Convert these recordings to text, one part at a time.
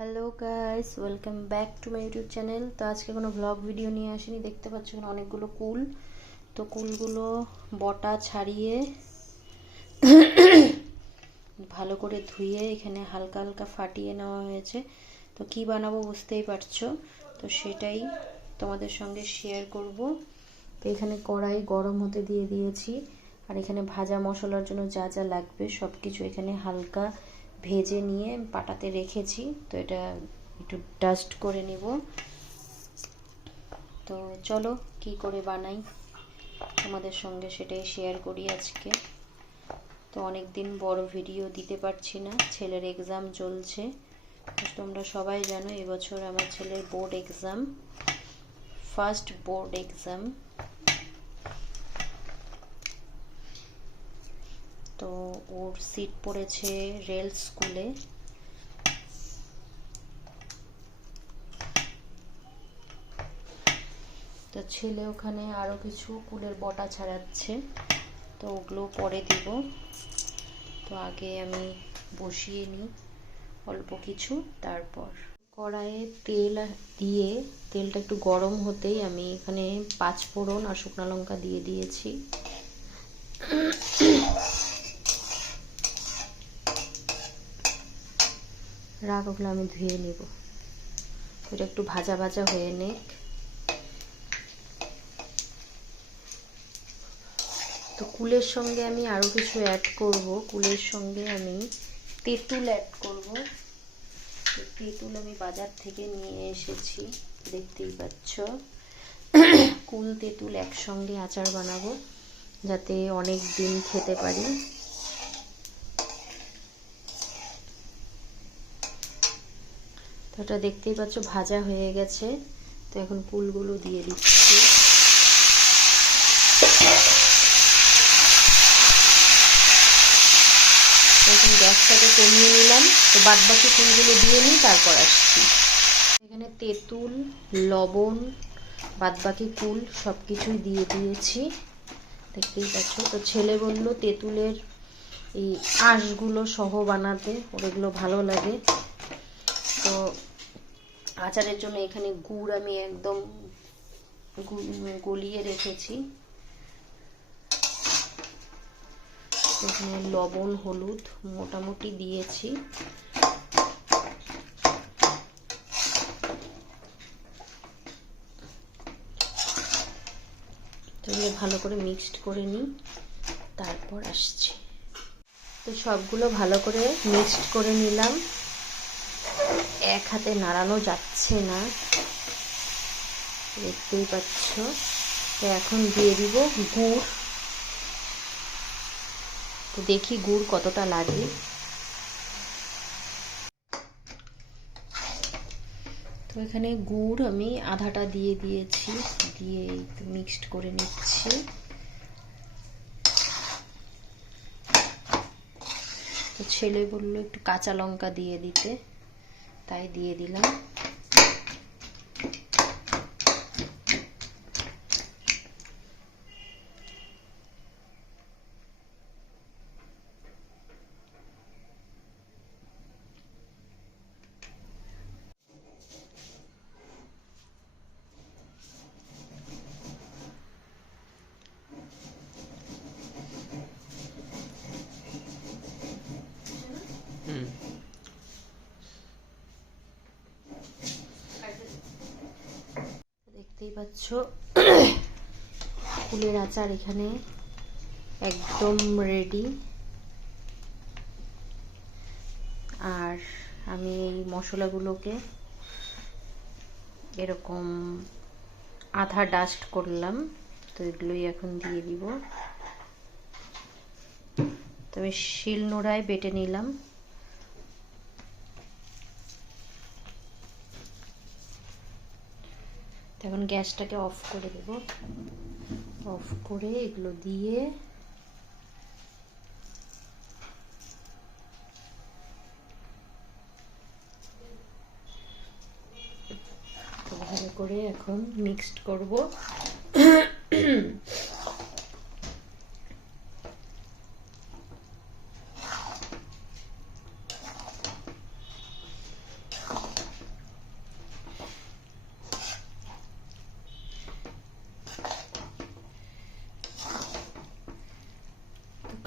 Hello guys welcome back to my YouTube channel তো আজকে কোনো ব্লগ ভিডিও নিয়ে আসিনি, দেখতে পাচ্ছ এখানে অনেকগুলো কুল। তো কুলগুলো বটা ছাড়িয়ে ভালো করে ধুয়ে এখানে হালকা হালকা ফাটিয়ে নেওয়া হয়েছে। তো কি বানাবো বুঝতেই পারছ? তো সেটাই তোমাদের সঙ্গে শেয়ার করব। তো এখানে কড়াই গরম হতে দিয়ে দিয়েছি। আর এখানে ভাজা মশলার জন্য যা যা লাগবে সব কিছু এখানে হালকা ভেজে নিয়ে পাটাতে রেখেছি। তো এটা একটু ডাস্ট করে নেব। তো চলো কি করে বানাই? তোমাদের সঙ্গে সেটাই শেয়ার করি আজকে। তো অনেক দিন বড় ভিডিও দিতে পারছি না, ছেলের এক্সাম চলছে। তোমরা সবাই জানো, এবছর আমার ছেলের board exam first board exam তো ওর সিট পড়েছে রেল স্কুলে তো ছেলে ওখানে আরও কিছু কুলের বটা ছাড়াচ্ছে, তো ওগুলো পরে দিব। তো আগে আমি বসিয়ে নিই অল্প কিছু, তারপর কড়াইয়ে তেল দিয়ে তেলটা একটু গরম হতেই আমি এখানে পাঁচ ফোড়ন আর শুকনো লঙ্কা দিয়ে দিয়েছি। রাগ ওগুলো আমি ধুয়ে নেব। ওটা একটু ভাজা ভাজা হয়ে নেক। তো কুলের সঙ্গে আমি আরও কিছু অ্যাড করব। কুলের সঙ্গে আমি তেঁতুল অ্যাড করব। তেঁতুল আমি বাজার থেকে নিয়ে এসেছি, দেখতেই পাচ্ছ। কুল তেঁতুল একসঙ্গে আচার বানাবো, যাতে অনেক দিন খেতে পারি। তো এটা দেখতেই পাচ্ছ ভাজা হয়ে গেছে। তো এখন কুলগুলো দিয়ে দিচ্ছি। এখন গ্যাসটাকে কমিয়ে নিলাম। তো বাদ বাকি কুলগুলো দিয়ে নিই, তারপর আসছি। এখানে তেঁতুল, লবণ বাদ বাকি কুল সব কিছুই দিয়ে দিয়েছি। দেখতেই পাচ্ছ। তো ছেলে বলল তেঁতুলের এই আঁশগুলো সহ বানাতে, ওর এগুলো ভালো লাগে। আচারের জন্য এখানে গুড় আমি একদম গলিয়ে রেখেছি। এখানে লবণ, হলুদ মোটামুটি দিয়েছি। ভালো করে মিক্সড করে নিই, তারপর আসছি। তো সবগুলো ভালো করে মিক্সড করে নিলাম। এক হাতে নাড়ানো যাচ্ছে না। দেখতেই পাচ্ছ। তো এখন দিয়ে দিব গুড়। তো দেখি গুড় কতটা লাগে। তো এখানে গুড় আমি আধাটা দিয়ে দিয়েছি। দিয়ে মিক্সড করে নিচ্ছি। তো ছেলে বলল একটু কাঁচা লঙ্কা দিয়ে দিতে। তাই দিয়ে দিলাম। দেখতেই পাচ্ছ। ফুলের আচার এখানে একদম রেডি আর আমি এই মশলাগুলোকে এরকম আধা ডাস্ট করলাম। তো এগুলোই এখন দিয়ে দিব। তো আমি শিল নোড়ায় বেটে নিলাম। এখন গ্যাসটাকে অফ করে দেব। অফ করে এগুলো দিয়ে ভালো করে এখন মিক্সড করব।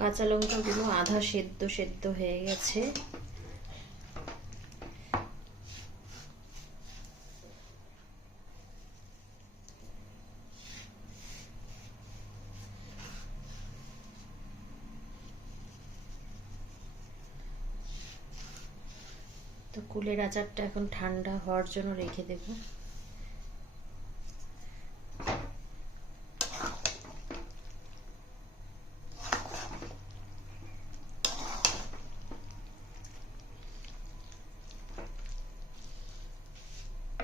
কাঁচা লঙ্কাগুলো আধা সেদ্ধ সেদ্ধ হয়ে গেছে। তো কুলের আচারটা এখন ঠান্ডা হওয়ার জন্য রেখে দেব।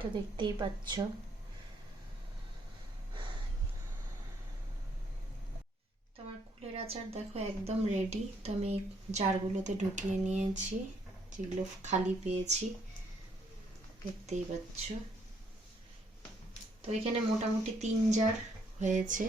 তো দেখতেই পাচ্ছ। তোমার কুলের আচার দেখো একদম রেডি তো আমি জারগুলোতে ঢুকিয়ে নিয়েছি, যেগুলো খালি পেয়েছি। দেখতেই পাচ্ছ। তো এখানে মোটামুটি তিন জার হয়েছে।